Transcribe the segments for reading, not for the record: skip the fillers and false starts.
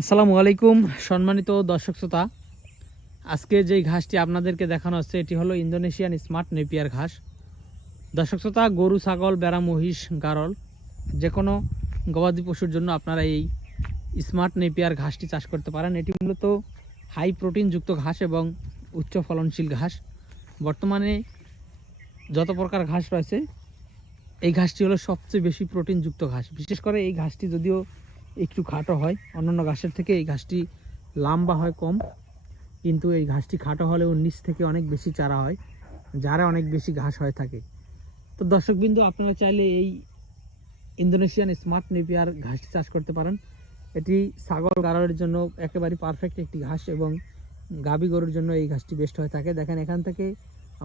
আসসালামু আলাইকুম সম্মানিত দর্শক শ্রোতা। আজকে যেই ঘাসটি আপনাদেরকে দেখানো হচ্ছে এটি হলো ইন্দোনেশিয়ান স্মার্ট নেপিয়ার ঘাস। দর্শক শ্রোতা, গরু, ছাগল, ভেড়া, মহিষ, গারল যে কোনো গবাদি পশুর জন্য আপনারা এই স্মার্ট নেপিয়ার ঘাসটি চাষ করতে পারেন। এটি মূলত হাই প্রোটিনযুক্ত ঘাস এবং উচ্চ ফলনশীল ঘাস। বর্তমানে যত প্রকার ঘাস রয়েছে এই ঘাসটি হলো সবচেয়ে বেশি প্রোটিনযুক্ত ঘাস। বিশেষ করে এই ঘাসটি যদিও একটু খাটো হয়, অন্যান্য ঘাসের থেকে এই ঘাসটি লম্বা হয় কম, কিন্তু এই ঘাসটি খাটো হলেও নিচ থেকে অনেক বেশি চারা হয়, যারা অনেক বেশি ঘাস হয়ে থাকে। তো দর্শকবিন্দু, আপনারা চাইলে এই ইন্দোনেশিয়ান স্মার্ট নেপিয়ার ঘাসটি চাষ করতে পারেন। এটি ছাগল গাড়লের জন্য একেবারে পারফেক্ট একটি ঘাস এবং গাভী গরুর জন্য এই ঘাসটি বেস্ট হয়ে থাকে। দেখেন, এখান থেকে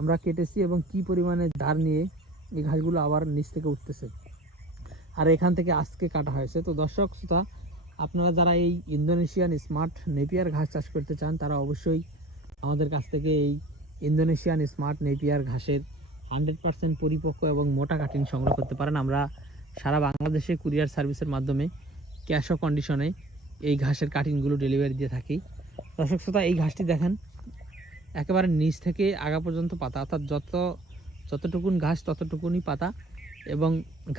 আমরা কেটেছি এবং কি পরিমাণে ধার নিয়ে এই ঘাসগুলো আবার নিচ থেকে উঠতেছে, আর এখান থেকে আজকে কাটা হয়েছে। তো দর্শক শ্রোতা, আপনারা যারা এই ইন্দোনেশিয়ান স্মার্ট নেপিয়ার ঘাস চাষ করতে চান তারা অবশ্যই আমাদের কাছ থেকে এই ইন্দোনেশিয়ান স্মার্ট নেপিয়ার ঘাসের 100% পরিপক্ক এবং মোটা কাটিং সংগ্রহ করতে পারেন। আমরা সারা বাংলাদেশে কুরিয়ার সার্ভিসের মাধ্যমে ক্যাশ ও কন্ডিশনে এই ঘাসের কাটিংগুলো ডেলিভারি দিয়ে থাকি। দর্শক শ্রোতা, এই ঘাসটি দেখেন, একেবারে নিচ থেকে আগা পর্যন্ত পাতা, অর্থাৎ যতটুকুন ঘাস ততটুকুনই পাতা, এবং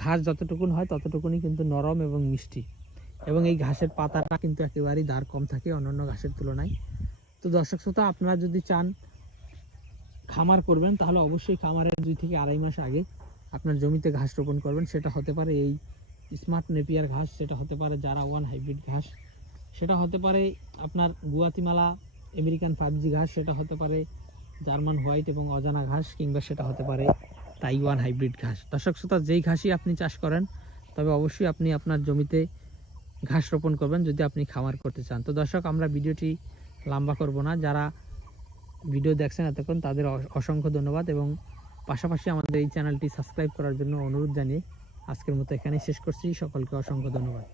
ঘাস যতটুকুন হয় ততটুকুনই কিন্তু নরম এবং মিষ্টি, এবং এই ঘাসের পাতাটা কিন্তু একেবারেই দাঁড় কম থাকে অন্যান্য ঘাসের তুলনায়। তো দর্শক শ্রোতা, আপনারা যদি চান খামার করবেন তাহলে অবশ্যই খামারের 2 থেকে আড়াই মাস আগে আপনার জমিতে ঘাস রোপণ করবেন। সেটা হতে পারে এই স্মার্ট নেপিয়ার ঘাস, সেটা হতে পারে জারা 1 হাইব্রিড ঘাস, সেটা হতে পারে আপনার গুয়াতিমালা আমেরিকান 5G ঘাস, সেটা হতে পারে জার্মান হোয়াইট এবং অজানা ঘাস, কিংবা সেটা হতে পারে তাইওয়ান হাইব্রিড ঘাস। দর্শক শ্রোতা, যেই ঘাসই আপনি চাষ করেন তবে অবশ্যই আপনি আপনার জমিতে ঘাস রোপণ করবেন যদি আপনি খামার করতে চান। তো দর্শক, আমরা ভিডিওটি লম্বা করব না। যারা ভিডিও দেখছেন এতক্ষণ তাদের অসংখ্য ধন্যবাদ, এবং পাশাপাশি আমাদের এই চ্যানেলটি সাবস্ক্রাইব করার জন্য অনুরোধ জানিয়ে আজকের মতো এখানেই শেষ করছি। সকলকে অসংখ্য ধন্যবাদ।